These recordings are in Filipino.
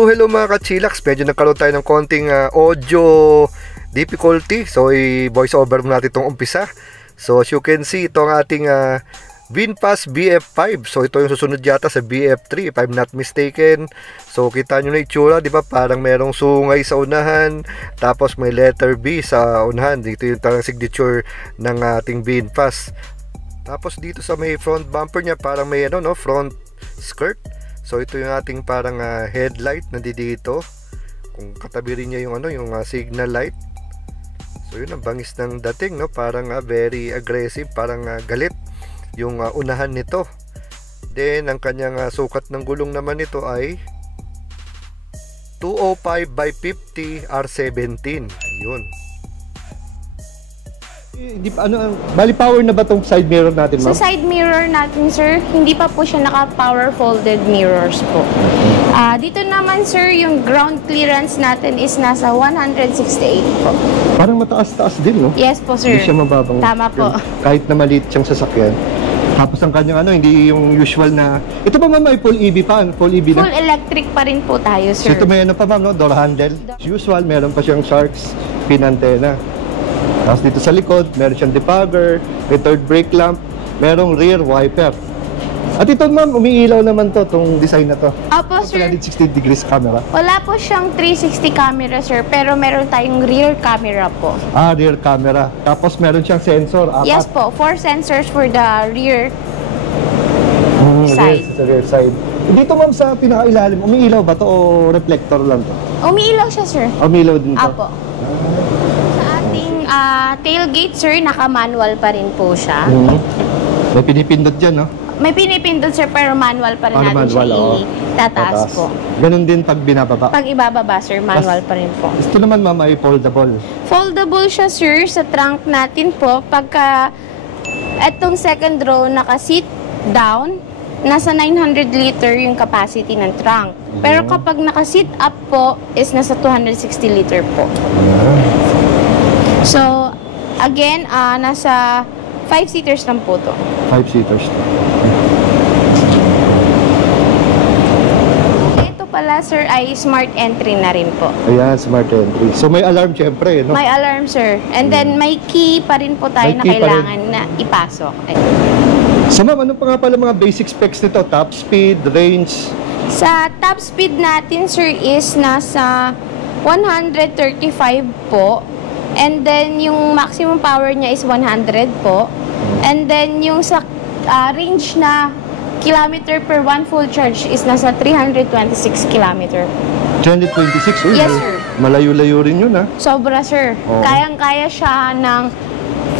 So hello mga ka-chillax, medyo nagkaroon tayo ng konting audio difficulty. So i-voice over natin itong umpisa. So as you can see, ito ang ating VinFast BF5. So ito yung susunod yata sa BF3 if I'm not mistaken. So kita nyo na itsura, di ba? Parang merong sungay sa unahan, tapos may letter B sa unahan. Dito yung parang signature ng ating VinFast. Tapos dito sa may front bumper niya, parang may front skirt. So ito yung ating parang headlight nandito. Kung katabi rin niya yung yung signal light. So yun ang bangis ng dating, no? Parang very aggressive, parang galit yung unahan nito. Then ang kanyang sukat ng gulong naman nito ay 205/50 R17. Yun. Hindi pa bali power na ba tong side mirror natin, ma'am? Sa side mirror natin, sir, hindi pa po siya naka-power folded mirrors po. Dito naman, sir, yung ground clearance natin is nasa 168 po. Parang mataas-taas din, no? Yes po, sir. Hindi siya mababang. Tama po. Kahit na maliit siyang sasakyan. Tapos ang kanyang hindi yung usual na... Ito pa, ma'am, may full EV pa? Full EV na? Full electric pa rin po tayo, sir. So ito may pa, ma'am, no? Door handle. Usual, meron pa siyang Sharks pin antenna. Tapos dito sa likod, meron siyang defogger, may third brake lamp, merong rear wiper. At ito, ma'am, umiilaw naman to, itong design na to. Opo, sir. 360 degrees camera. Wala po siyang 360 camera, sir, pero meron tayong rear camera po. Rear camera. Tapos meron siyang sensor. Yes po, 4 sensors for the rear side. Sa rear side. Dito, ma'am, sa pinakailalim, umiilaw ba to o reflector lang to? Umiilaw siya, sir. Umiilaw din to? Apo. Tailgate, sir, naka-manual pa rin po siya. May pinipindot dyan, no? May pinipindot, sir, pero manual pa rin natin siya itataas po. Ganun din pag binababa? Pag ibababa, sir, manual pa rin po. Ito naman, ma'am, ay foldable. Foldable siya, sir, sa trunk natin po. Pagka etong second row naka-sit down, nasa 900 liter yung capacity ng trunk. Pero kapag naka-sit up po, is nasa 260 liter po. So, again, nasa 5-seaters lang po to. 5-seaters. Ito pala, sir, ay smart entry na rin po. Ayan, smart entry. So, may alarm syempre, no? May alarm, sir. And then, may key pa rin po tayo na kailangan na ipasok. So, ma'am, ano pa nga pala mga basic specs nito? Top speed, range? Sa top speed natin, sir, is nasa 135 po. And then, yung maximum power niya is 100 po. And then, yung sa range na kilometer per 1 full charge is nasa 326 kilometer. 326? Yes, sir. Malayo-layo rin yun, ha? Sobra, sir. Kayang-kaya siya ng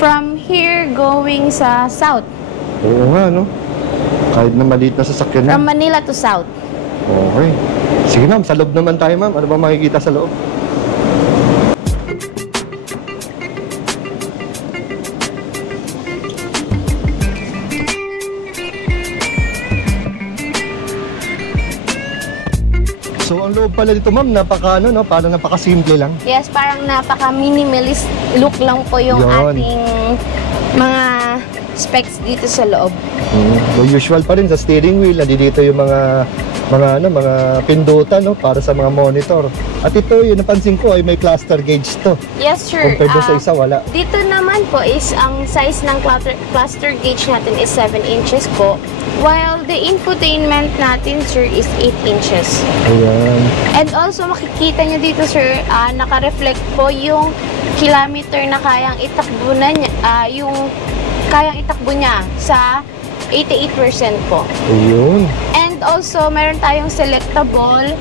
from here going sa south. Oo nga, no? Kahit na maliit na sasakyan na. From Manila to south. Okay. Sige, ma'am. Sa loob naman tayo, ma'am. Ano ba makikita sa loob? So, ang loob pala dito, ma'am, parang napaka-simple lang. Yes, parang napaka-minimalist look lang po yung ating mga specs dito sa loob. So, usual pa rin sa steering wheel, dito yung mga pindutan, no, para sa mga monitor. At ito, yung napansin ko ay may cluster gauge to. Yes, sir. Compared sa isa, wala. Dito naman po is ang size ng cluster gauge natin is 7 inches po. While the infotainment natin, sir, is 8 inches. Ayan. And also, makikita nyo dito, sir, naka-reflect po yung kilometer na kayang itakbo na niya, yung kayang itakbo niya sa 88% po. Ayun. And also, meron tayong selectable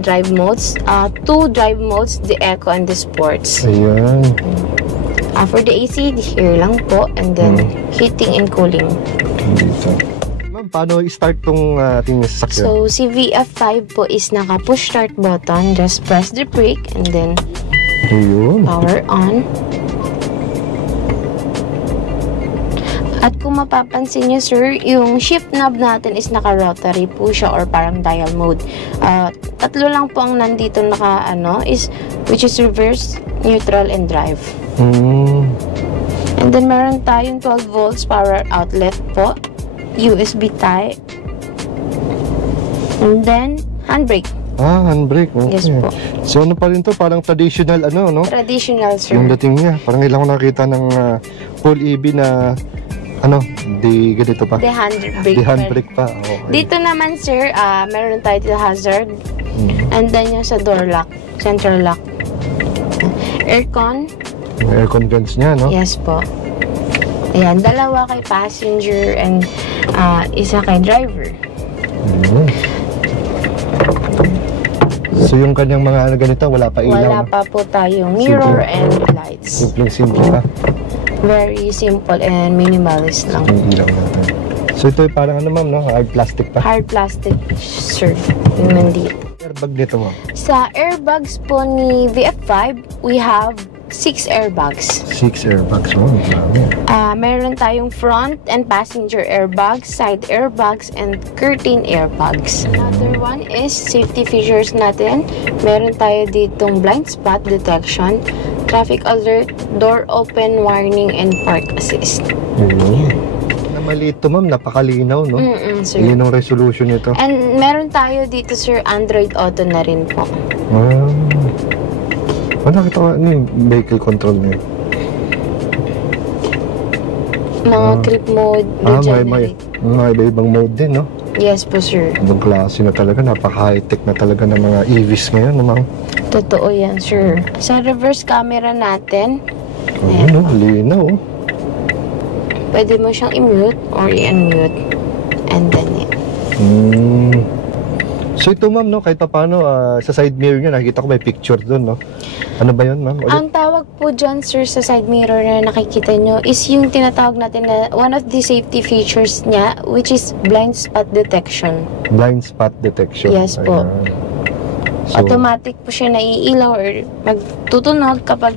drive modes. 2 drive modes, the Eco and the Sports. Ayan. For the AC, here lang po. And then, heating and cooling. Dito. Ma'am, paano i-start tong ating sasakyan? So, si VF5 po is naka-push start button. Just press the brake and then power on. At kung mapapansin nyo, sir, yung shift knob natin is naka-rotary po siya or parang dial mode. Tatlo lang po ang nandito which is reverse, neutral, and drive. And then meron tayong 12 volts power outlet po, USB type. And then, handbrake. Handbrake. Okay. Yes po. So ano pa rin to? Parang traditional ano, no? Traditional, sir. Yung dating niya. Parang ilang ko nakita ng full EV na ano, di ganito pa. The handbrake. Di handbrake pa. Okay. Dito naman, sir, meron tayo dito hazard. And then yung sa door lock, central lock. Aircon. Yung aircon vents niya, no? Yes po. Ayan, dalawa kay passenger and isa kay driver. So yung kanyang mga ano ganito, wala pa ilaw? Wala pa po tayong mirror and lights. Simple pa. Very simple and minimalist lang. Yung ilaw natin. So ito parang ano ma'am, no? Hard plastic pa? Hard plastic, sir. Yung nandito. Airbag nito ma'am? Sa airbags po ni VF5, we have 6 airbags. 6 airbags, oh, marami. Meron tayong front and passenger airbags, side airbags, and curtain airbags. Another one is safety features natin. Meron tayo ditong blind spot detection, traffic alert, door open warning, and park assist. Na maliit to ma'am, napakalinaw, no? Sir. Yun ang resolution nito. And meron tayo dito, sir, Android Auto na rin po. Nakita ko ano yung vehicle control niya? Mga trip mode, may iba-ibang mode din, no? Yes po, sir. Ibang klase na talaga, napaka-high-tech na talaga ng mga EVs ngayon, no, ma'am? Totoo yan, sir. Sa reverse camera natin, no? Linaw, oh. Pwede mo siyang i-mute or i-unmute. And then, So ito ma'am, no, kahit pa paano, sa side mirror niya, nakikita ko may picture doon, no? Ano ba yun, ma'am? Ang tawag po dyan, sir, sa side mirror na nakikita nyo is yung tinatawag natin na one of the safety features niya, which is blind spot detection. Blind spot detection. Yes po. So, automatic po siya naiilaw or magtutunog kapag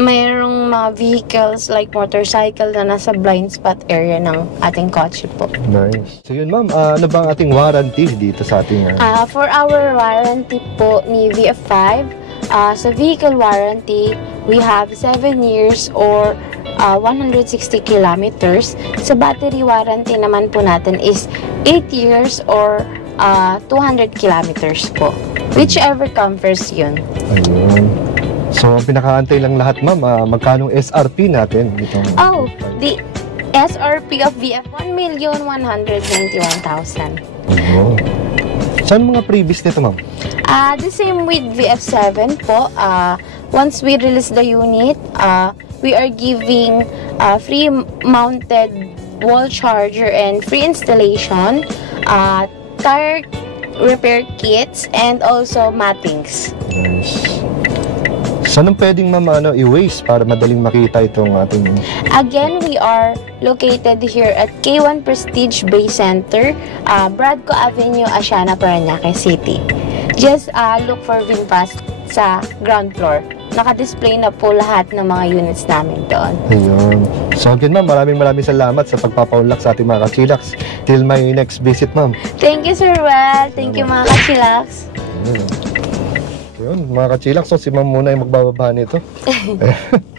mayroong mga vehicles like motorcycle na nasa blind spot area ng ating kotse po. Nice. So yun ma'am, ano ba ang ating warranty dito sa ating... For our warranty po ni VF5, sa vehicle warranty, we have 7 years or 160 kilometers. Sa battery warranty naman po natin is 8 years or 200 kilometers po. Whichever comes first yun. Ayun. So, ang pinakaantay lang lahat, ma'am, magkanong SRP natin? The SRP of VF, 1,191,000. Saan mga previous nito, ma'am? The same with VF7 po. Once we release the unit, we are giving free mounted wall charger and free installation, tire repair kits, and also mattings. Nice. Saan pwedeng ma'am i-waste para madaling makita itong ating... Again, we are located here at K1 Prestige Bay Center, Bradco Avenue, Asiana, Parañaque City. Just look for VinFast sa ground floor. Naka-display na po lahat ng mga units namin doon. Ayun. So again ma'am, maraming salamat sa pagpapaunlak sa ating mga kachilaks. Till my next visit, ma'am. Thank you, Sir Well. Thank you, mga kachilaks. Ayun, mga kachilaks. So si ma'am muna yung magbababa nito.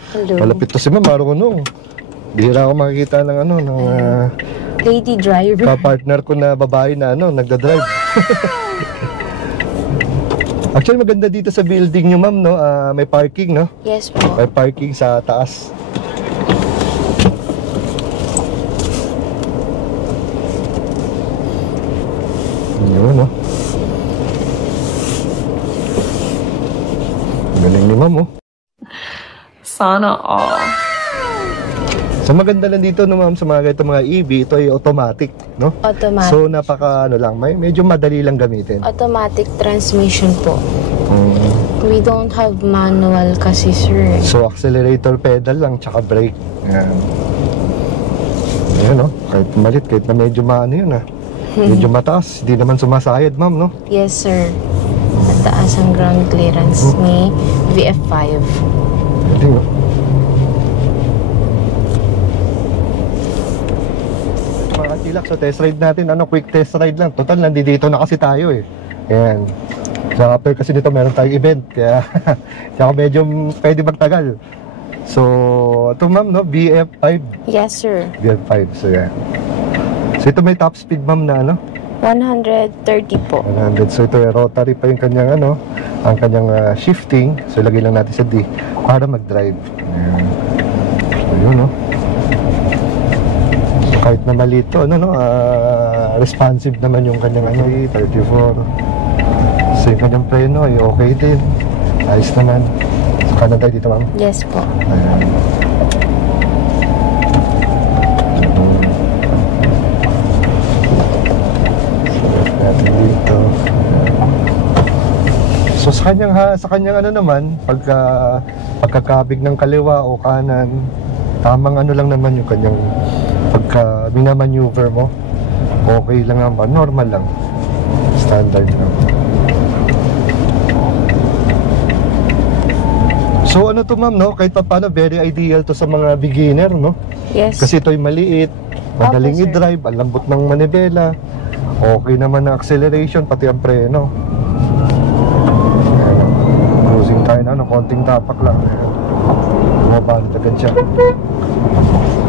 Hello. Malapit to si ma'am, marunong. Bihira ako makikita ng ng lady driver. Kapartner ko na babae na nagda-drive. Actually, maganda dito sa building nyo, ma'am, no? May parking, no? Yes po. May parking sa taas. Yun, no? Galing ni ma'am, oh. Sana all. So maganda lang dito, no, ma'am, sa mga ganito mga EV, ito ay automatic, no? Automatic. So napaka medyo madali lang gamitin. Automatic transmission po. We don't have manual kasi, sir. So accelerator pedal lang tsaka brake. Ayan. Ayan, no? Kahit malit, kahit na medyo yun, medyo mataas, hindi naman sumasayad, ma'am, no? Yes, sir. Mataas ang ground clearance ni VF5. Hindi, no? So test ride natin, quick test ride lang. Total, nandito na kasi tayo eh. Ayan. So after kasi dito meron tayong event. Kaya medyo pwede magtagal. So, ito ma'am, no? VF5. Yes, sir. VF5, so yan. So ito may top speed ma'am na 130 po. 100. So ito rotary pa yung kanyang ano, ang kanyang shifting. So ilagay lang natin sa D para mag-drive. Ayan. So yun, no? So kahit na maliit to, ano, no? Responsive naman yung kanyang ano, 34. So yung kanyang preno ay okay din. Ayos naman. So kanan tayo dito, ma'am. Yes po. Ayan. Dito. So sa kanyang ano naman, pagkakabig ng kaliwa o kanan, tamang ano lang naman yung kanyang pagka minamaneuver mo. Okay lang naman, normal lang. Standard lang. So ano to, ma'am, no? Kahit pa paano, very ideal to sa mga beginner, no? Yes. Kasi ito'y maliit, madaling Opo, sir. i-drive, ang lambot ng manibela. Okay naman ang acceleration, pati ang preno. Ayan. Cruising tayo na, konting tapak lang. Bumabalik agad siya.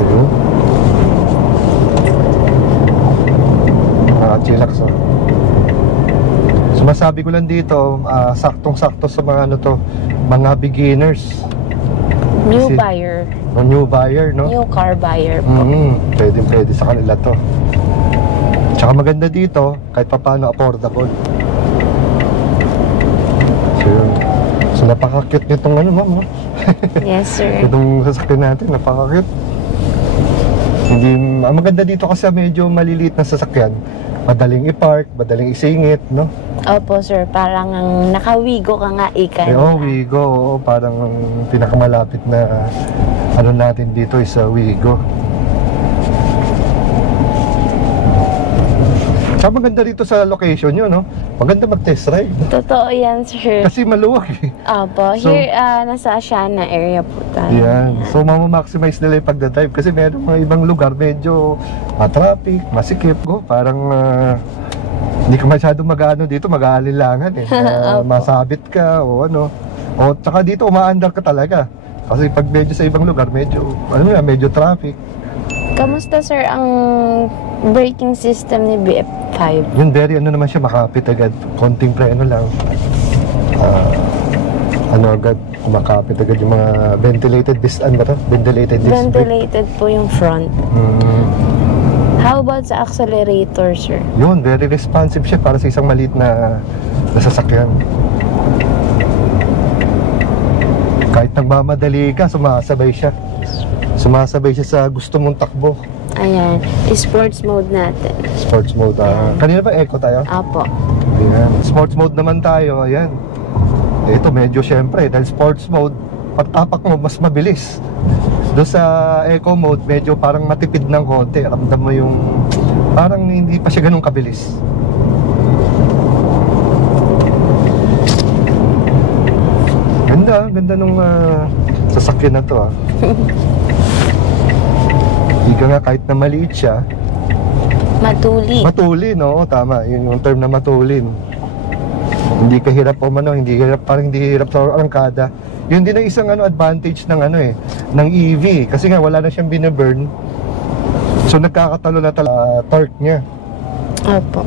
Ayun. Chillax, oh. So masabi ko lang dito, saktong-sakto sa mga ano to, mga beginners. New Kasi- buyer. O new buyer, no? New car buyer po. Pwede sa kanila to. Tsaka maganda dito, kahit pa paano affordable. So yun. So napaka-cute nitong ano, ma'am, no? Yes, sir. Itong sasakyan natin, napaka-cute. Hindi, ang maganda dito kasi medyo maliliit na sasakyan. Madaling i-park, madaling isingit, no? Opo, sir. Parang ang nakawigo ka nga, ika. Wigo, oo, parang pinakamalapit na ano natin dito is Wigo. Tsaka maganda rito sa location nyo, no? Maganda mag-test ride. Totoo yan, sir. Kasi maluwag eh. Opo. So- Here, nasa Asiana area po tayo. Yan. So mamamaximize nila yung pagdadrive. Kasi meron mga ibang lugar medyo traffic, masikip. Parang hindi ka masyadong mag-ano dito, mag-aalilangan eh. Opo. Masabit ka o ano. O tsaka dito umaandar ka talaga. Kasi pag medyo sa ibang lugar, medyo, medyo traffic. Kamusta, sir, ang braking system ni BF5? Yun, very ano naman siya, makapit agad. Konting preno lang. Agad, kumakapit agad yung mga ventilated disc brake. Ventilated po yung front. How about sa accelerator, sir? Yun, very responsive siya para sa isang maliit na sasakyan. Kahit nagmamadali ka, sumasabay siya. Sumasabay siya sa gusto mong takbo. Ayan. Sports mode natin. Sports mode. Kanina ba eco tayo? Apo. Ayan. Sports mode naman tayo. Ayan. Ito medyo syempre, dahil sports mode, pagtapak mo mas mabilis. Doon sa eco mode, medyo parang matipid ng konti. Ramdam mo yung parang hindi pa siya ganun kabilis. Ganda nung sasakyan na to, Hindi ka nga, kahit na maliit siya, matulin, no? Tama, yun yung term na matulin. Hindi ka hirap parang hindi hirap sa arangkada. Yun din ang isang advantage ng ng EV, kasi nga wala na siyang binaburn. So nagkakatalo na talaga torque niya. Opo.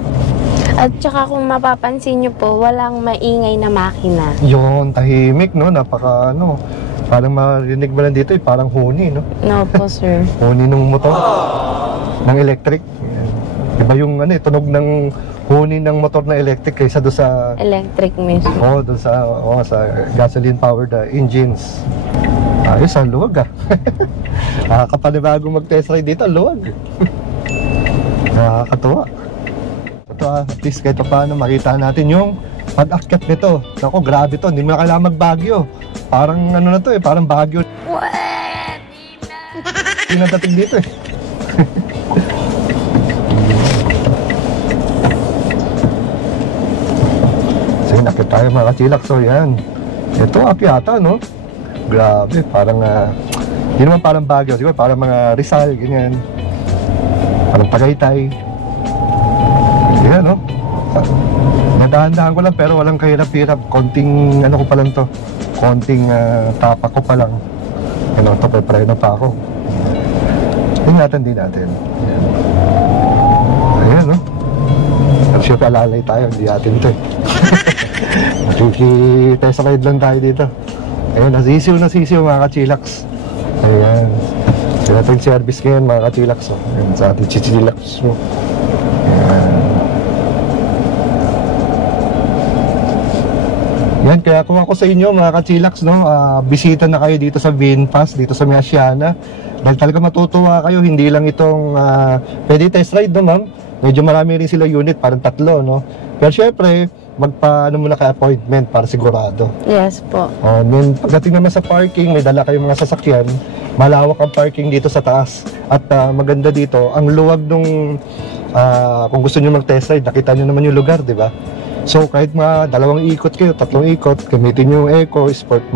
At saka kung mapapansin nyo po, walang maingay na makina. Yun, tahimik, no? Napaka parang marinig mo lang dito, parang huni, no? No po, sir. Huni ng motor ng electric. Iba yung tunog ng huni ng motor na electric kaysa doon sa Electric mismo. doon sa gasoline powered engines. Ayos, ang luwag nakakapanibago mag-test ride dito, luwag. Nakakatuwa. Ito at least kahit paano makita natin yung pag-akyat nito. Ako, grabe to, hindi mo na kailangan mag-Baguio. Parang na to parang Baguio. Pinadating dito So yun, akyat tayo mga kachilak. So yan, ito akyata, no? Grabe, parang hindi naman parang Baguio, siguro parang mga Rizal, ganyan. Parang Tagaytay. Yan, no? Nadahan-dahan ko lang pero walang kahirap-hirap. Konting ko pa lang to. Konting tapak ko pa lang. Ito, pre-preno pa ako. Tingnan din natin. Ayan, no? Siyempre alalay tayo, hindi natin ito eh. Makikitest ride lang tayo dito. Ayun, nasisiw mga ka-chillax. Ayan. Sila ito yung service ngayon mga ka-chillax. Oh. Ayan, sa ating chillax mo. Ayan. Yan, kaya kung ako sa inyo mga ka-chillax, no, bisita na kayo dito sa VinFast, dito sa Asiana. Dahil talaga matutuwa kayo, hindi lang itong pwede test ride, no ma'am? Medyo marami rin sila unit, parang 3, no? Pero syempre, magpaano muna ka appointment para sigurado. Yes po. Then, pagdating naman sa parking, may dala kayong mga sasakyan, malawak ang parking dito sa taas. At maganda dito, ang luwag nung, kung gusto nyo mag-test ride, nakita nyo naman yung lugar, di ba? So kahit mga 2 ikot kayo, 3 ikot, gamitin nyo yung Eco Sport,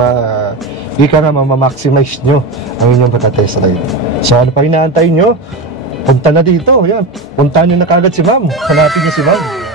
ika nga ma-maximize nyo ang inyong pagka-test ride. So ano pa inaantay nyo? Punta na dito, yan. Punta nyo na kagad si ma'am. Hanapin nyo si ma'am.